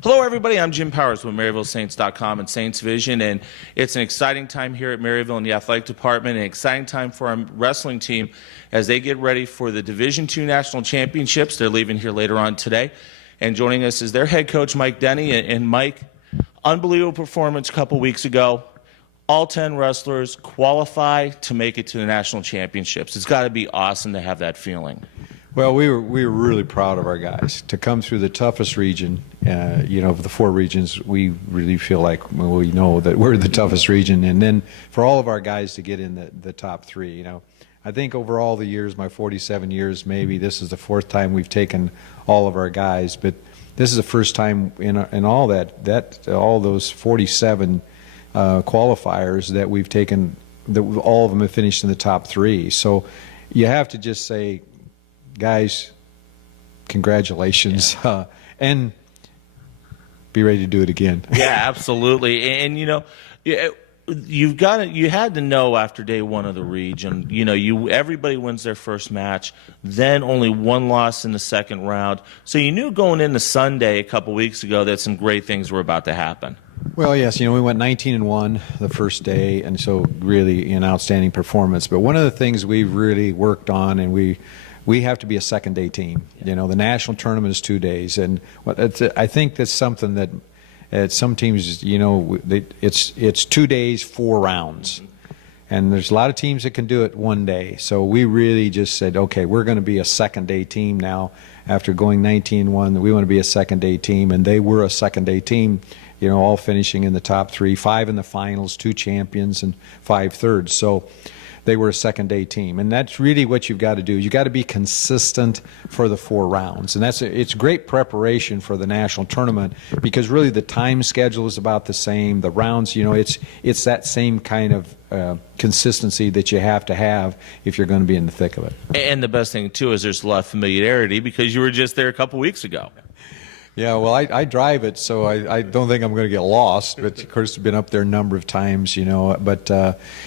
Hello, everybody. I'm Jim Powers with MaryvilleSaints.com and Saints Vision, and it's an exciting time here at Maryville in the athletic department, an exciting time for our wrestling team as they get ready for the Division II National Championships. They're leaving here later on today, and joining us is their head coach, Mike Denney. And Mike, unbelievable performance a couple weeks ago. All 10 wrestlers qualify to make it to the national championships. It's got to be awesome to have that feeling. Well, we were really proud of our guys to come through the toughest region. Of the four regions, we really feel like we know that we're the toughest region, and then for all of our guys to get in the top three. I think over all the years, my 47 years, maybe this is the fourth time we've taken all of our guys, but this is the first time in all all those 47 qualifiers that we've taken, that all of them have finished in the top three. So you have to just say, guys, congratulations, and be ready to do it again. Yeah, absolutely. And you had to know after day one of the region. Everybody wins their first match, then only one loss in the second round. So you knew going into Sunday a couple weeks ago that some great things were about to happen. Well, yes, we went 19-1 the first day, and so really an outstanding performance. But one of the things we've really worked on, and we have to be a second-day team. The national tournament is 2 days, and I think that's something that at some teams, it's 2 days, 4 rounds, and there's a lot of teams that can do it 1 day. So we really just said, okay, we're going to be a second-day team now. After going 19-1, we want to be a second-day team, and they were a second-day team. All finishing in the top three, 5 in the finals, 2 champions, and 5 thirds. So they were a second-day team, and that's really what you've got to do. You've got to be consistent for the 4 rounds, and it's great preparation for the national tournament because really the time schedule is about the same. The rounds, it's that same kind of consistency that you have to have if you're going to be in the thick of it. And the best thing, too, is there's a lot of familiarity because you were just there a couple weeks ago. Yeah, well, I drive it, so I don't think I'm going to get lost. But of course, I've been up there a number of times, But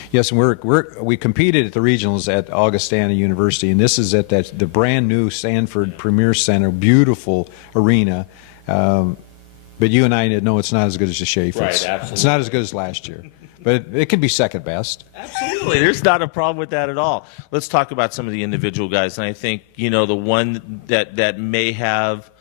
yes, we competed at the regionals at Augustana University, and this is at the brand new Sanford Premier Center, beautiful arena. But you and I know it's not as good as the Schaefer's. Right, absolutely. It's not as good as last year, but it can be second best. Absolutely, there's not a problem with that at all. Let's talk about some of the individual guys, and I think the one that may have.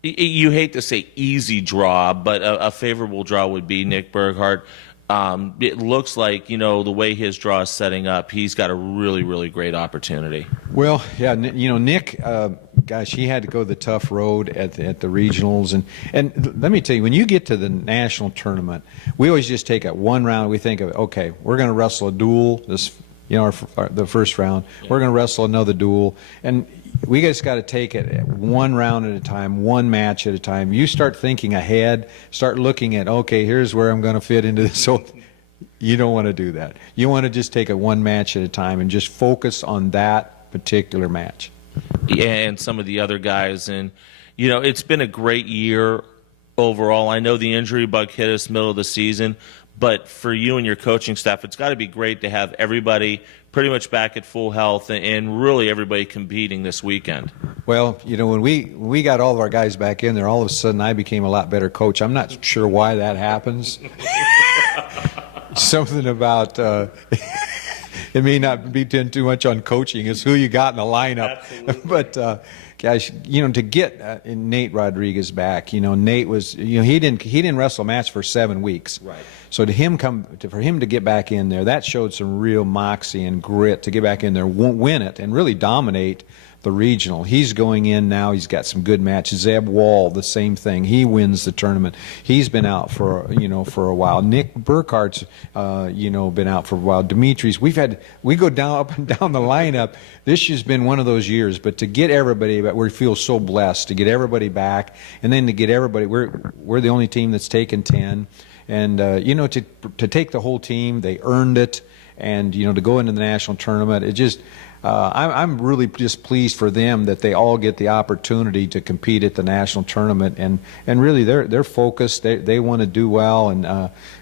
You hate to say easy draw, but a favorable draw would be Nick Burghardt. It looks like, the way his draw is setting up, he's got a really, really great opportunity. Well, yeah, Nick, gosh, he had to go the tough road at the regionals. And let me tell you, when you get to the national tournament, we always just take it one round. We think of, okay, we're going to wrestle a duel, the first round. Yeah. We're going to wrestle another duel. And we just got to take it one round at a time, one match at a time. You start thinking ahead, start looking at, okay, here's where I'm going to fit into this. So you don't want to do that. You want to just take it one match at a time and just focus on that particular match. Yeah, and some of the other guys. And, it's been a great year overall. I know the injury bug hit us middle of the season, but for you and your coaching staff, it's got to be great to have everybody pretty much back at full health and really everybody competing this weekend. Well, when we got all of our guys back in there, all of a sudden I became a lot better coach. I'm not sure why that happens. Something about it may not be too much on coaching. It's who you got in the lineup. But guys, to get Nate Rodriguez back, Nate was, he didn't wrestle a match for 7 weeks. Right. So for him to get back in there, that showed some real moxie and grit to get back in there, win it, and really dominate the regional. He's going in now. He's got some good matches. Zeb Wall, the same thing. He wins the tournament. He's been out for a while. Nick Burkhardt's been out for a while. Dimitri's. We go up and down the lineup. This has been one of those years. But to get everybody, we feel so blessed to get everybody back, and then to get everybody. We're the only team that's taken 10. And, to take the whole team, they earned it. And, to go into the national tournament, it just, I'm really just pleased for them that they all get the opportunity to compete at the national tournament. And really, they're focused. They want to do well. And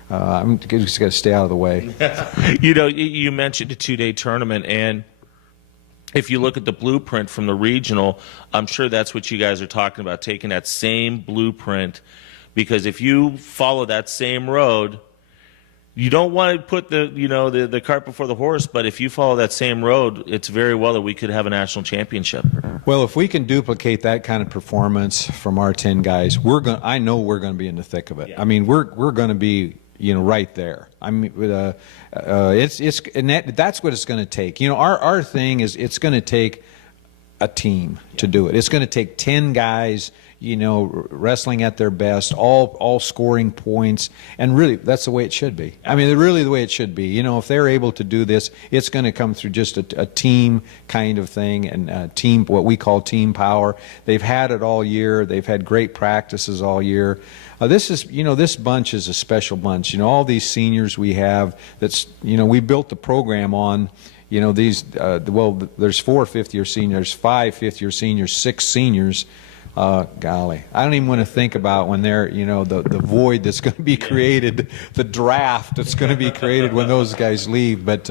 I'm just got to stay out of the way. You mentioned a 2-day tournament. And if you look at the blueprint from the regional, I'm sure that's what you guys are talking about, taking that same blueprint because if you follow that same road, you don't want to put the cart before the horse, but if you follow that same road, it's very well that we could have a national championship. Well, if we can duplicate that kind of performance from our 10 guys, I know we're going to be in the thick of it. Yeah. I mean, we're going to be, right there. I mean, that's what it's going to take. Our thing is it's going to take a team to do it. It's going to take 10 guys, wrestling at their best, all scoring points, and really that's the way it should be. I mean, really the way it should be. If they're able to do this, it's going to come through just a team kind of thing, and what we call team power. They've had it all year. They've had great practices all year. This bunch is a special bunch. All these seniors we have. We built the program on. There's 4 fifth-year seniors, 5 fifth-year seniors, 6 seniors. Golly, I don't even want to think about when they're, the void that's going to be created, the draft that's going to be created when those guys leave. But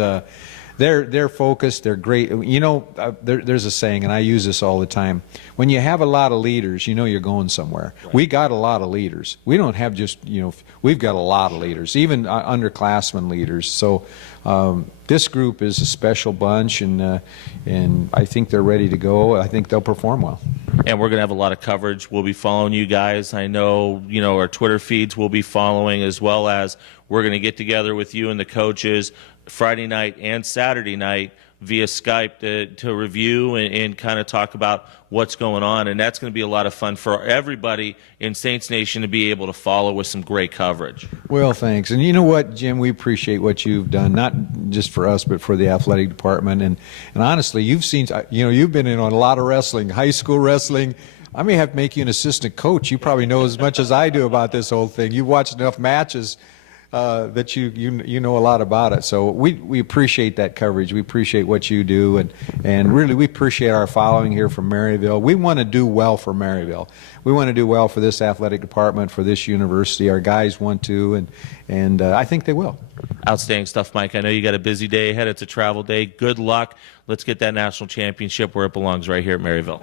they're focused. They're great. There's a saying, and I use this all the time. When you have a lot of leaders, you're going somewhere. Right. We got a lot of leaders. We don't have just, we've got a lot of leaders, even underclassmen leaders. So this group is a special bunch, and I think they're ready to go. I think they'll perform well. And we're going to have a lot of coverage. We'll be following you guys. I know, our Twitter feeds will be following, as well as we're going to get together with you and the coaches Friday night and Saturday night via Skype to review and kind of talk about what's going on. And that's going to be a lot of fun for everybody in Saints Nation to be able to follow with some great coverage. Well, thanks. And you know what, Jim, we appreciate what you've done, not just for us, but for the athletic department. And honestly, you've seen, you've been in on a lot of wrestling, high school wrestling. I may have to make you an assistant coach. You probably know as much as I do about this whole thing. You've watched enough matches that you know a lot about it. So we appreciate that coverage. We appreciate what you do, and really we appreciate our following here from Maryville. We want to do well for Maryville. We want to do well for this athletic department, for this university. Our guys want to, and I think they will. Outstanding stuff, Mike. I know you got a busy day ahead. It's a travel day. Good luck. Let's get that national championship where it belongs, right here at Maryville.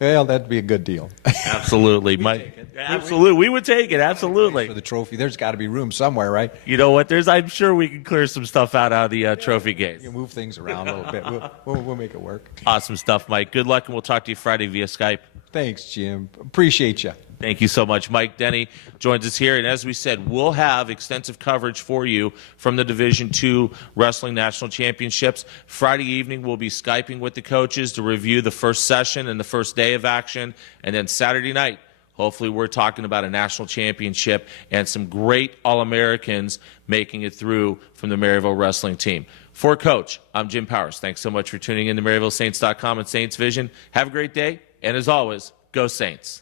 Well, that'd be a good deal. Absolutely, Mike. Absolutely, we would take it. Absolutely. For the trophy, there's got to be room somewhere, right? You know what? I'm sure we can clear some stuff out of the trophy case. You move things around a little bit. We'll make it work. Awesome stuff, Mike. Good luck, and we'll talk to you Friday via Skype. Thanks, Jim. Appreciate you. Thank you so much. Mike Denney joins us here, and as we said, we'll have extensive coverage for you from the Division II Wrestling National Championships. Friday evening, we'll be Skyping with the coaches to review the first session and the first day of action, and then Saturday night, hopefully we're talking about a national championship and some great All-Americans making it through from the Maryville wrestling team. For Coach, I'm Jim Powers. Thanks so much for tuning in to MaryvilleSaints.com and Saints Vision. Have a great day, and as always, go Saints.